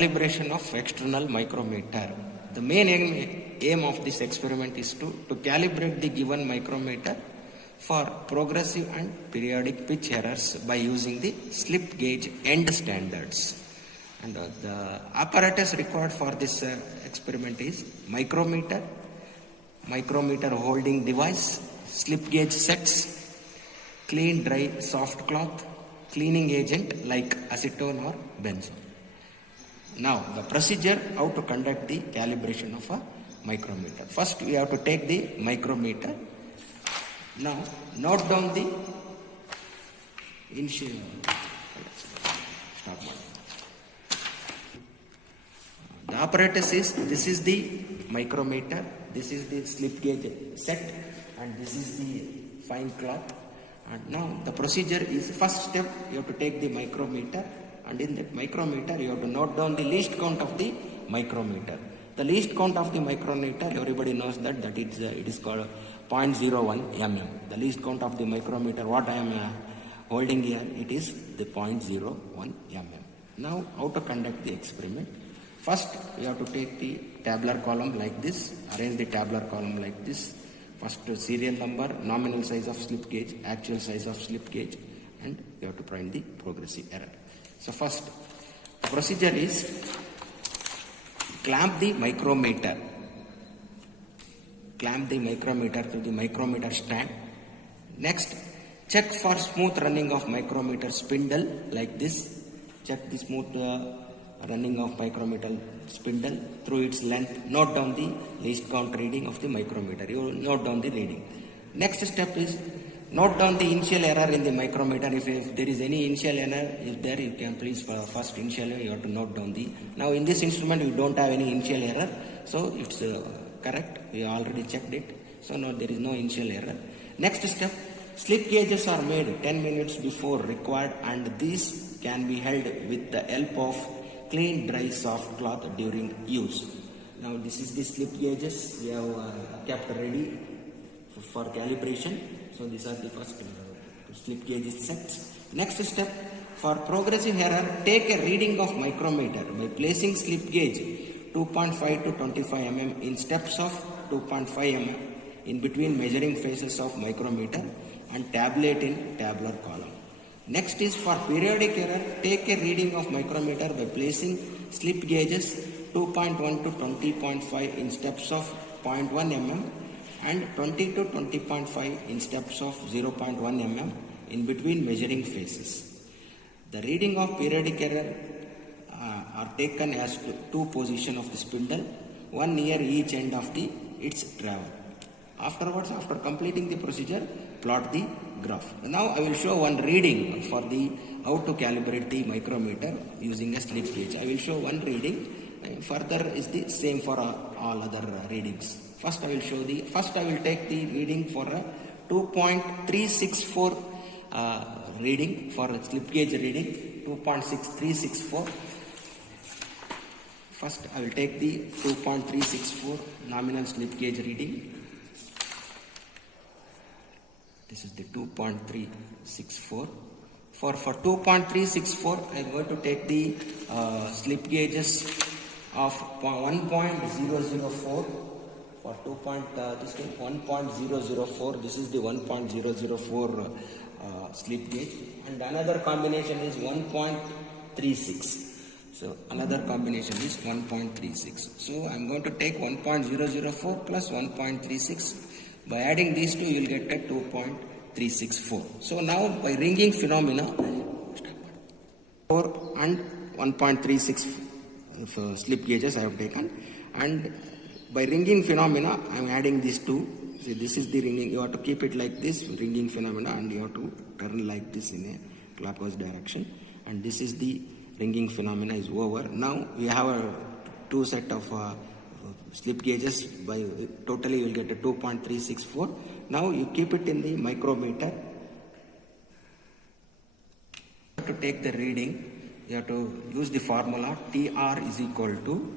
Calibration of external micrometer. The main aim of this experiment is to calibrate the given micrometer for progressive and periodic pitch errors by using the slip gauge end standards. And the apparatus required for this experiment is micrometer holding device, slip gauge sets, clean dry soft cloth, cleaning agent like acetone or benzone. Now the procedure how to conduct the calibration of a micrometer. First we have to take the micrometer. Now note down the initial the apparatus is, this is the micrometer, this is the slip gauge set, and this is the fine cloth. And now the procedure is, first step you have to take the micrometer, and in that micrometer you have to note down the least count of the micrometer. The least count of the micrometer, everybody knows that it is called 0.01 mm. The least count of the micrometer, what I am holding here, it is the 0.01 mm. Now how to conduct the experiment? First you have to take the tabular column like this, arrange the tabular column like this. First serial number, nominal size of slip gauge, actual size of slip gauge, and you have to find the progressive error. So first procedure is, clamp the micrometer to the micrometer stand. Next, check for smooth running of micrometer spindle like this. Check the smooth running of micrometer spindle through its length. Note down the least count reading of the micrometer. You will note down the reading. Next step is, note down the initial error in the micrometer. If there is any initial error is there, you can please first initial error you have to note down the. Now in this instrument we don't have any initial error, so it's correct. We already checked it. So now there is no initial error. Next step, slip gauges are made 10 minutes before required, and these can be held with the help of clean dry soft cloth during use. Now this is the slip gauges we have kept ready for calibration. So these are the first slip gauge sets. Next step, for progressive error, take a reading of micrometer by placing slip gauge 2.5 to 25 mm in steps of 2.5 mm in between measuring faces of micrometer and tabulate in tabular column. Next is, for periodic error, take a reading of micrometer by placing slip gauges 2.1 to 20.5 in steps of 0.1 mm and 20 to 20.5 in steps of 0.1 mm in between measuring faces. The reading of periodic error are taken as two positions of the spindle, one near each end of its travel. Afterwards, after completing the procedure, plot the graph. Now I will show one reading for the how to calibrate the micrometer using a slip gauge. I will show one reading. Further is the same for all other readings. First I will take the reading for a 2.364 reading for a slip gauge reading, 2.6364. First I will take the 2.364 nominal slip gauge reading. This is the 2.364. For 2.364, I am going to take the slip gauges of 1.004. For 1.004, this is the 1.004 slip gauge, and another combination is 1.36. So another combination is 1.36. So I am going to take 1.004 plus 1.36. By adding these two, you will get a 2.364. So now by ringing phenomena, 4 and 1.36 slip gauges I have taken, and by ringing phenomena I am adding these two. See, this is the ringing. You have to keep it like this, ringing phenomena, and you have to turn like this in a clockwise direction. And this is the ringing phenomena is over. Now we have a two set of slip gauges. By totally you will get a 2.364. Now you keep it in the micrometer. To take the reading, you have to use the formula TR is equal to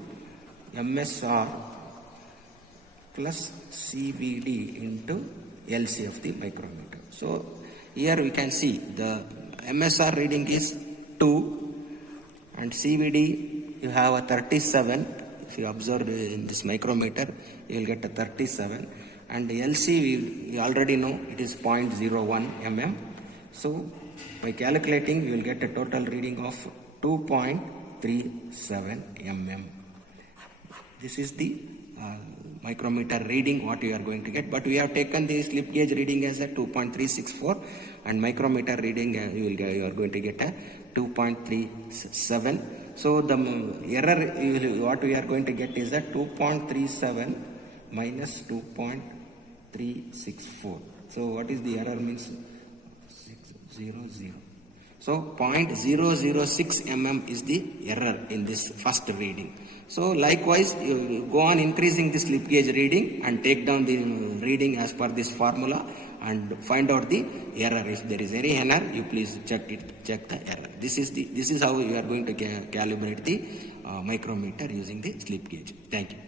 MSR plus CVD into LC of the micrometer. So here we can see the MSR reading is 2 and CVD you have a 37. If you observe in this micrometer, you will get a 37. And LC, we already know it is 0.01 mm. So by calculating, you will get a total reading of 2.37 mm. This is the micrometer reading what you are going to get, but we have taken the slip gauge reading as a 2.364 and micrometer reading you are going to get a 2.37. So the error what we are going to get is a 2.37 minus 2.364. So what is the error means? 600. So 0.006 mm is the error in this first reading. So likewise, you go on increasing the slip gauge reading and take down the reading as per this formula and find out the error. If there is any error, you please check the error. This is how you are going to calibrate the micrometer using the slip gauge. Thank you.